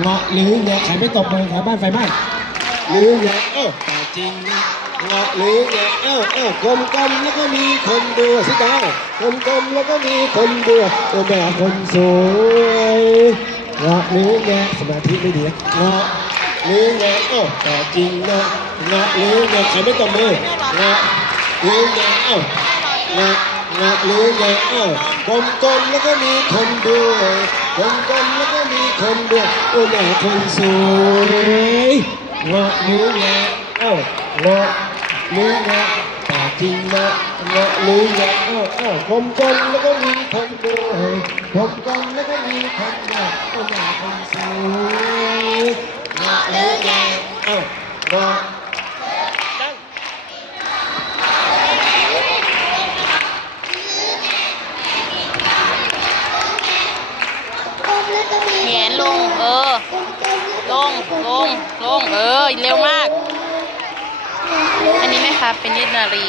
เงาะหรือแงะใครไม่ตบมือแถวบ้านไฟไหม้หรือแงะเอ้าแต่จริงนะเงาะหรือแงะเอ้าเอ้ากลมกลมๆแล้วก็มีคนดูสิดาวกลมกลมๆแล้วก็มีคนดูโอ้แม่คนสวยเงาะหรือแงะสมาธิไม่ดีนะเงาะหรือแงะเอ้าแต่จริงนะเงาะหรือแงะใครไม่ตบมือเงาะหรือแงะเอ้างะงะหรือไงเอ้ากลมกลมๆแล้วก็มีคนดูกลมกลมๆแล้วก็มี คนเดียวโอ้แม่คนสวยเงาะหรือไงเอ้างะหรือไงแต่จริงนะเงาะหรือไงเอ้าเอ้ากลมกลมแล้วก็มีคนดูกลมกลมแล้วก็มีคนด้วยโอ้แม่คนสวยเงาะหรือไงเอ้างาะ แงนลง เออ ลง ลง ลง เออ เร็วมาก อันนี้ไหมคะ เป็นนิดนารี